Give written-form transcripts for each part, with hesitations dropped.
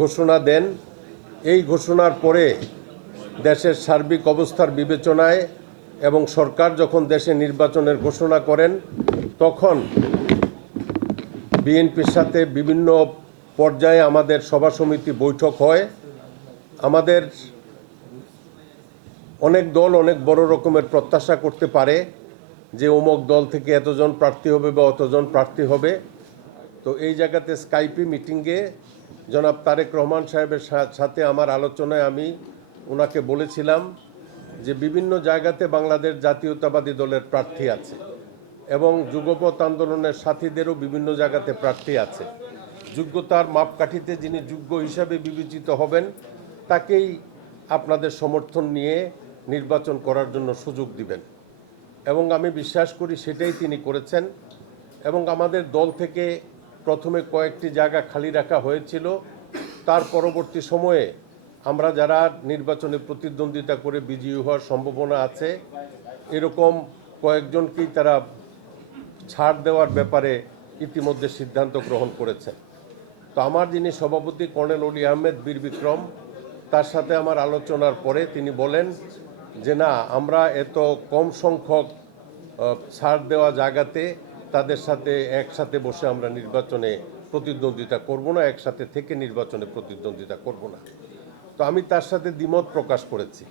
ঘোষণা দেন। এই ঘোষণার পরে দেশের সার্বিক অবস্থার বিবেচনায় এবং সরকার যখন দেশে নির্বাচনের ঘোষণা করেন তখন বিএনপির সাথে বিভিন্ন পর্যায়ে আমাদের সভা সমিতি বৈঠক হয়। আমাদের অনেক দল অনেক বড় রকমের প্রত্যাশা করতে পারে যে অমুক দল থেকে এতজন প্রার্থী হবে বা অতজন প্রার্থী হবে। তো এই জায়গাতে স্কাইপি মিটিংয়ে জনাব তারেক রহমান সাহেবের সাথে আমার আলোচনায় আমি ওনাকে বলেছিলাম যে বিভিন্ন জায়গাতে বাংলাদেশ জাতীয়তাবাদী দলের প্রার্থী আছে এবং যুগপৎ আন্দোলনের সাথীদেরও বিভিন্ন জায়গাতে প্রার্থী আছে। যোগ্যতার মাপকাঠিতে যিনি যোগ্য হিসাবে বিবেচিত হবেন তাকেই আপনাদের সমর্থন নিয়ে নির্বাচন করার জন্য সুযোগ দিবেন এবং আমি বিশ্বাস করি সেটাই তিনি করেছেন। এবং আমাদের দল থেকে প্রথমে কয়েকটি জায়গা খালি রাখা হয়েছিল, তার পরবর্তী সময়ে আমরা যারা নির্বাচনে প্রতিদ্বন্দ্বিতা করে বিজয়ী হওয়ার সম্ভাবনা আছে এরকম কয়েকজনকেই তারা ছাড় দেওয়ার ব্যাপারে ইতিমধ্যে সিদ্ধান্ত গ্রহণ করেছে। তো আমার যিনি সভাপতি কর্নেল অলি আহমেদ বীর বিক্রম, তার সাথে আমার আলোচনার পরে তিনি বলেন যে না, আমরা এত কম সংখ্যক ছাড় দেওয়া জায়গাতে তাদের সাথে একসাথে বসে আমরা নির্বাচনে প্রতিদ্বন্দ্বিতা করব না, একসাথে থেকে নির্বাচনে প্রতিদ্বন্দ্বিতা করব না। তো আমি তার সাথে দ্বিমত প্রকাশ করেছি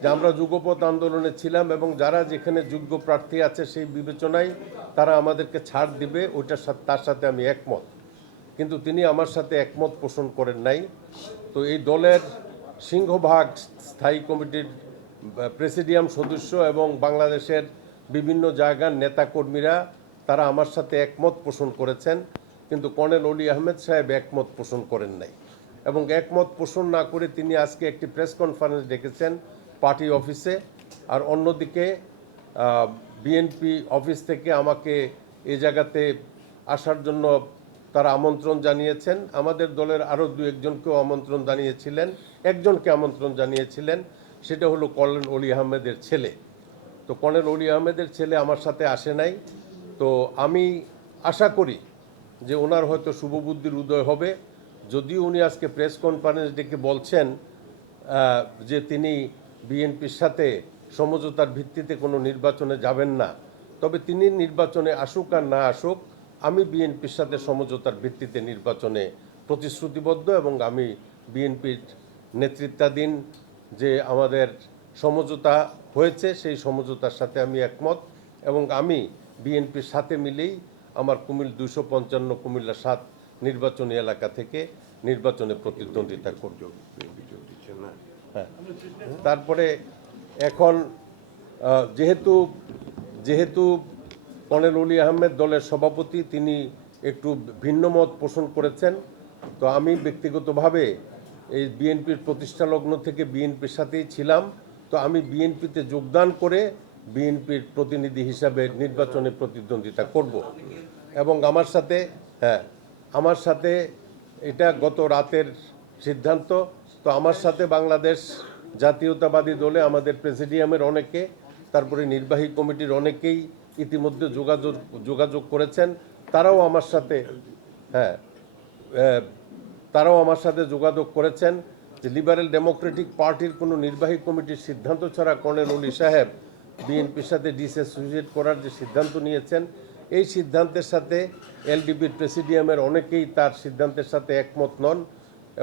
যে আমরা যুগপৎ আন্দোলনে ছিলাম এবং যারা যেখানে যোগ্য প্রার্থী আছে সেই বিবেচনায় তারা আমাদেরকে ছাড় দিবে, তার সাথে আমি একমত। কিন্তু তিনি আমার সাথে একমত পোষণ করেন নাই। তো এই দলের সিংহভাগ স্থায়ী কমিটির প্রেসিডিয়াম সদস্য এবং বাংলাদেশের বিভিন্ন জায়গার নেতাকর্মীরা তারা আমার সাথে একমত পোষণ করেছেন, কিন্তু কর্নেল অলি আহমেদ সাহেব একমত পোষণ করেন নাই। এবং একমত পোষণ না করে তিনি আজকে একটি প্রেস কনফারেন্স ডেকেছেন পার্টি অফিসে, আর অন্যদিকে বিএনপি অফিস থেকে আমাকে এই জায়গাতে আসার জন্য তারা আমন্ত্রণ জানিয়েছেন। আমাদের দলের আরও দু একজনকেও আমন্ত্রণ জানিয়েছিলেন, একজনকে আমন্ত্রণ জানিয়েছিলেন, সেটা হলো কর্নেল অলি আহমেদের ছেলে। তো কর্নেল অলি আহমেদের ছেলে আমার সাথে আসে নাই। তো আমি আশা করি যে ওনার হয়তো শুভবুদ্ধির উদয় হবে। যদিও উনি আজকে প্রেস কনফারেন্স ডেকে বলছেন যে তিনি বিএনপির সাথে সমঝোতার ভিত্তিতে কোনো নির্বাচনে যাবেন না, তবে তিনি নির্বাচনে আসুক আর না আসুক আমি বিএনপির সাথে সমঝোতার ভিত্তিতে নির্বাচনে প্রতিশ্রুতিবদ্ধ এবং আমি বিএনপির নেতৃত্বাধীন যে আমাদের সমঝোতা হয়েছে সেই সমঝোতার সাথে আমি একমত এবং আমি বিএনপির সাথে মিলেই আমার 255 কুমিল্লা 7 নির্বাচনী এলাকা থেকে নির্বাচনে প্রতিদ্বন্দ্বিতা করব। হ্যাঁ, তারপরে এখন যেহেতু কর্নেল অলি আহমেদ দলের সভাপতি, তিনি একটু ভিন্ন মত পোষণ করেছেন। তো আমি ব্যক্তিগতভাবে এই বিএনপির প্রতিষ্ঠা লগ্ন থেকে বিএনপির সাথেই ছিলাম। তো আমি বিএনপিতে যোগদান করে বিএনপির প্রতিনিধি হিসাবে নির্বাচনে প্রতিদ্বন্দ্বিতা করব এবং আমার সাথে এটা গত রাতের সিদ্ধান্ত। তো আমার সাথে বাংলাদেশ জাতীয়তাবাদী দলে আমাদের প্রেসিডিয়ামের অনেকে, তারপরে নির্বাহী কমিটির অনেকেই ইতিমধ্যে যোগাযোগ করেছেন। তারাও আমার সাথে যোগাযোগ করেছেন যে লিবারেল ডেমোক্রেটিক পার্টির কোনো নির্বাহী কমিটির সিদ্ধান্ত ছাড়া কর্নেল অলি সাহেব বিএনপির সাথে ডিসঅ্যাসোসিয়েট করার যে সিদ্ধান্ত নিয়েছেন, এই সিদ্ধান্তের সাথে এলডিপির প্রেসিডিয়ামের অনেকেই তার সিদ্ধান্তের সাথে একমত নন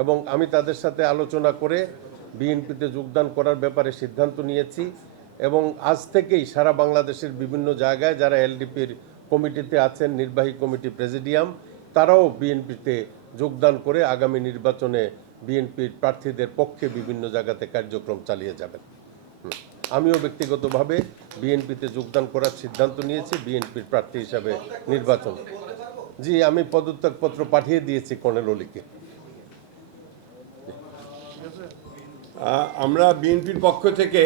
এবং আমি তাদের সাথে আলোচনা করে বিএনপিতে যোগদান করার ব্যাপারে সিদ্ধান্ত নিয়েছি। এবং আজ থেকেই সারা বাংলাদেশের বিভিন্ন জায়গায় যারা এলডিপির কমিটিতে আছেন, নির্বাহী কমিটি প্রেসিডিয়াম, তারাও বিএনপিতে যোগদান করে আগামী নির্বাচনে বিএনপির প্রার্থীদের পক্ষে বিভিন্ন জায়গাতে কার্যক্রম চালিয়ে যাবেন। আমিও ব্যক্তিগতভাবে বিএনপিতে যোগদান করার সিদ্ধান্ত নিয়েছি বিএনপির প্রার্থী হিসাবে নির্বাচন। জি, আমি পদত্যাগপত্র পাঠিয়ে দিয়েছি কর্নেল অলিকে। আমরা বিএনপির পক্ষ থেকে